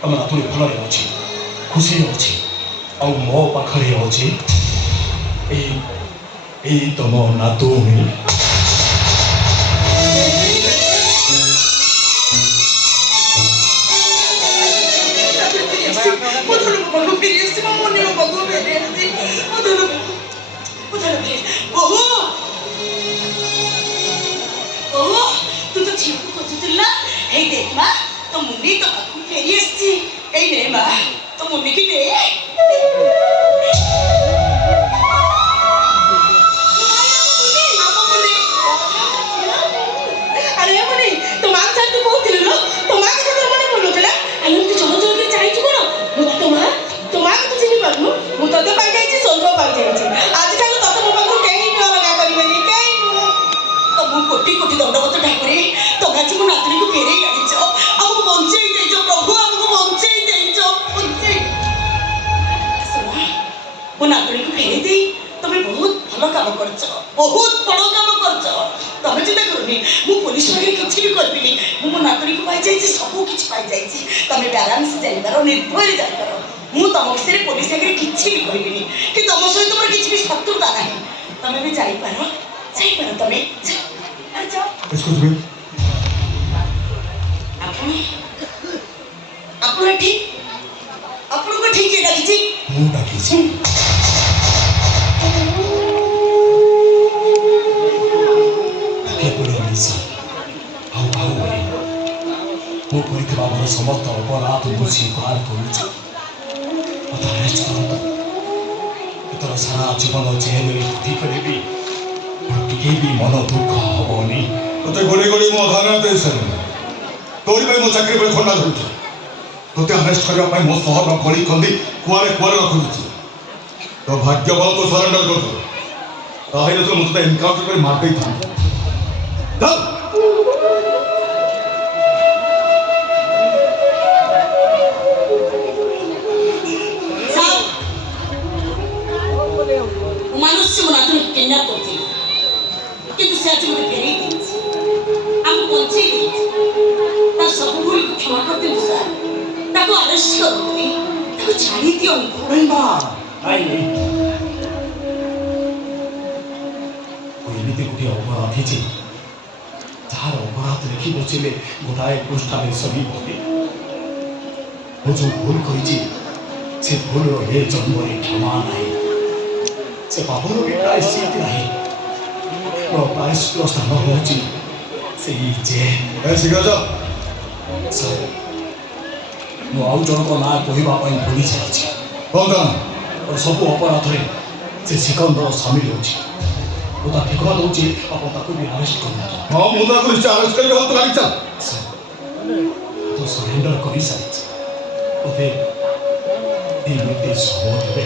ତମ ନାତୁଣୀ ଭଲରେ ଅଛି, ଖୁସିରେ ଅଛି, ଆଉ ମୋ ପାଖରେ ଅଛି ଏଇ ଏଇ ତମ ନାତୁଣୀ। तो मुन्नी तो फेरी एसची ए ने मा तो मुन्नी की ने अरे मुन्नी तो मां साथ तो कहथिल लो तो मां के तो मने बोलुतला आलम तू जण जण के चाहि छु कोन तो मां के तो चिनि पारनु मु तते पाइ जाई छि सोनको पाइ जाई छि आज ठाकु तते मो पाखु केही न लगा करिबेनी केही न तो मु कोटी कोटी दंडवत ठाकुरे तो गाची मु नातनी को फेरे आनी छ अब बंचई दे जो प्रभु हमको बंचई दे जो बंचई सुना मु नातनी को फेरे दे तमे बहुत भलो काम करछ बहुत बड़ो काम करछ तमे चिंता करनी मु पुलिस वाले किछि भी करबिनी मु नातनी को पाइ जाई छि सब किछि पाइ जाई छि तमे आराम से जाई पारो निर्भय जाई पारो मु तम विषय पुलिस आगे किछि भी कहबिनी कि तम सहित मोर किछि भी शत्रुता नाही तमे भी जाई पारो तमे अरे जाओ एक्सक्यूज मी ଆପଣ ଠିକ ଆପଣଙ୍କୁ ଠିକ କିଏ ଡାକିଛି ମୁଁ ଡାକିଛି କେବଳ ନିଶା ଆଉ ଆଉ ମୁଁ କରିଥିବା ମୋର ସମସ୍ତ ଅପରାଧ ମୁଁ ସ୍ୱୀକାର କରୁଛି ମୋତେ ଆରେଷ୍ଟ କରନ୍ତୁ ଏଥର ସାରା ଜୀବନ ଜେଲରେ ଫୁଟି କରିବି ଟିକେ ବି ମନ ଦୁଃଖ ହବନି ତୋତେ ଗୋଡ଼େଇ ଗୋଡ଼େଇ ମୁଁ ଅଧାର ଦେଇ ସାରିଲି ତୋରି ପାଇଁ ମୋ ଚାକିରି ପାଇଁ ଖଣ୍ଡା ଧରୁଛି ତୋତେ ଆରେଷ୍ଟ କରିବା ପାଇଁ ମୋ ସହରର ଗଳି କନ୍ଦି କୁଆଡ଼େ କୁଆଡ଼େ ରଖୁଛି ତୋ ଭାଗ୍ୟ ଭଲ ତୁ ସରେଣ୍ଡର କରିଦେବୁ ତାହେଲେ ତୁ ମୁଁ ତୋତେ ଏନକାଉଣ୍ଟର କରି ମାରି ଦେଇଥାନ୍ତି मनुष्य को नातुनी किडनैप करती किंतु से आज मुझे फेरे दी हमको बंचे दी ता सब भूल क्षमा करते हो सर ताको अरेस्ट करो तुम ताको छाड़ी दियो उनको नहीं मां नहीं कोई एमती गोटे अपराधी जे जार अपराध लिखि बसिले गोटाए पृष्ठारे सभी भले वो जो भूल करी से भूल ए जन्म क्षमा नहीं से पापर भी प्रायश्चित नहीं प्रायश्चित स्थान हूँ से ଶୀଘ୍ର ଯା सर मु आउ जनक ना कहवाई भूली जाइए କ'ଣ ତା और सब अपराध से सिकंदर सामिल हो ठिकना दूसरी आप भी आरेस्ट कर ହଁ ମୁଁ ତାକୁ ନିଶ୍ଚୟ ଆରେଷ୍ଟ କରିବି ହଁ ତୁ ଗାଡ଼ି ଚାଲ तो सरेंडर कर सारी मते 2 मिनिट समय देवे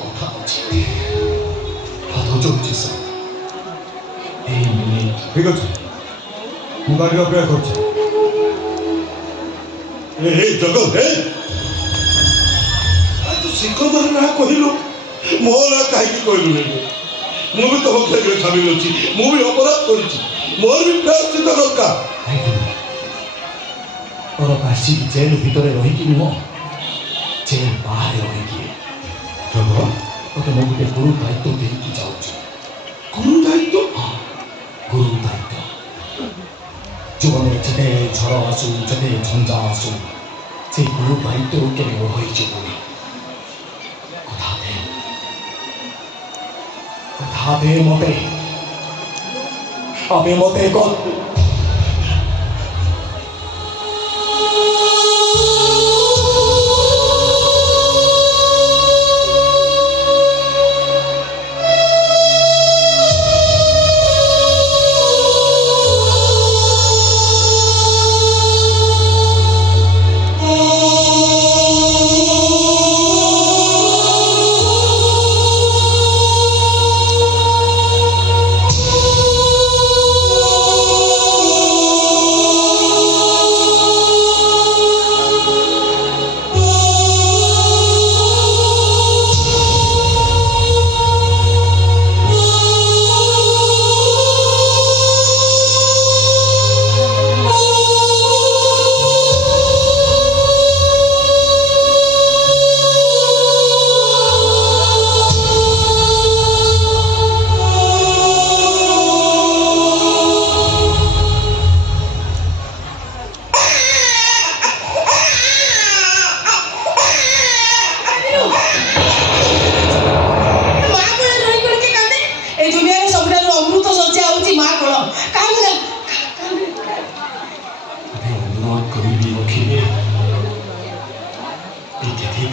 कथा अच्छी हाथ जोड़ुଛି सर 2 मिनिट ଠିକ ଅଛି ମୁଁ ଗାଡ଼ିର ଅପେକ୍ଷା କରୁଛି ଏ ଜଗ ତୁ ସିକନ୍ଦର ନା କହିଲୁ ମୋ ନା କାହିଁକି କହିଲୁ ନାହିଁ ମୁଁ ବି ତମ ଖେଳରେ ସାମିଲ ଅଛି ମୁଁ ବି ଅପରାଧ କରିଛି ମୋର ବି ପ୍ରାୟଶ୍ଚିତ ଦରକାର और प्रायश्चित जेल भीतर रहीकि नुह जेल बाहर रहीकि ଜଗ तो मैं गोटे गुरु दायित्व देकी जाऊँ ଗୁରୁ ଦାୟିତ୍ୱ हाँ गुरु दायित्व जीवन में जते झड़ आसू जते झंझा आसू से गुरु दायित्व के ओढ़ई जीवन कथा दे मते अबे मते कौन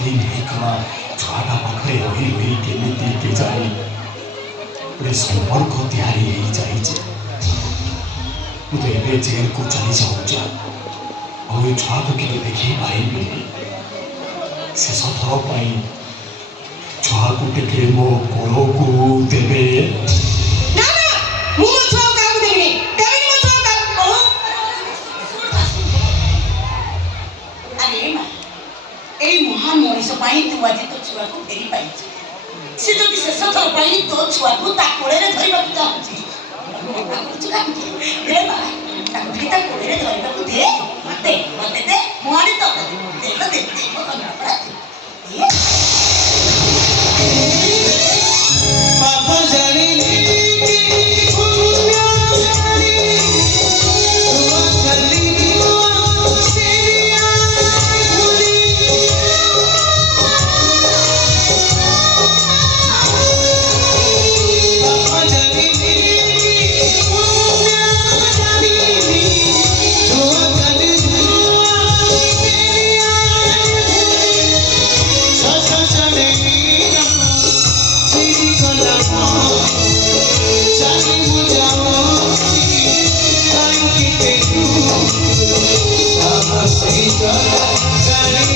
ଦିନ ହେଇଗଲା ଛୁଆଟା ପାଖରେ ରହି ରହି କେମିତି କେଜାଣି ଗୋଟେ ସମ୍ପର୍କ ତିଆରି ହେଇଯାଇଛି। ମୁଁ ତ ଏବେ ଜେଲକୁ ଚାଲି ଯାଉଛି ଆଉ ଏ ଛୁଆକୁ କେବେ ଦେଖେଇ ପାରିବିନି। ଶେଷ ଥର ପାଇଁ ଛୁଆକୁ ଟିକେ ମୋ କୋଳକୁ ଦେବେ। ନା ନା, ମୁଁ ମୋ ଛୁଆକୁ କାହାକୁ ଦେବିନି, ଦେବିନି ମୋ ଛୁଆକୁ କାହାକୁ। ଆରେ ମା, ଏଇ ମହାନ ମଣିଷ ପାଇଁ ତୁ ଆଜି ତୋ ଛୁଆକୁ ଫେରି ପାଇଛୁ। ସେ ଯଦି ଶେଷ ଥର ପାଇଁ ତୋ ଛୁଆକୁ ତା କୋଳରେ ଧରିବାକୁ ଚାହୁଁଛି, ଦେ ମା, ତାକୁ ଟିକେ ତା କୋଳରେ ଧରିବାକୁ ଦେ। ମତେ ଦେ, ମୁଁ ଆଣି ତ ଦେଲ ଦେ ମୋ କନ୍ୟା ପାପ ଜାଣିନି ପୁଣ୍ୟ ଜାଣିନି ତୁମ ଖାଲି ସେରିଆ ଭୁଲି ପାପ ଜାଣିନି ପୁଣ୍ୟ ଜାଣିନି ତୁମ ଖାଲି ସେରିଆ ଭୁଲି ସସ ଜାଣିନି চিরি গলা চারি মুজামতি কাইকে দেখু সাহসী গাড়ি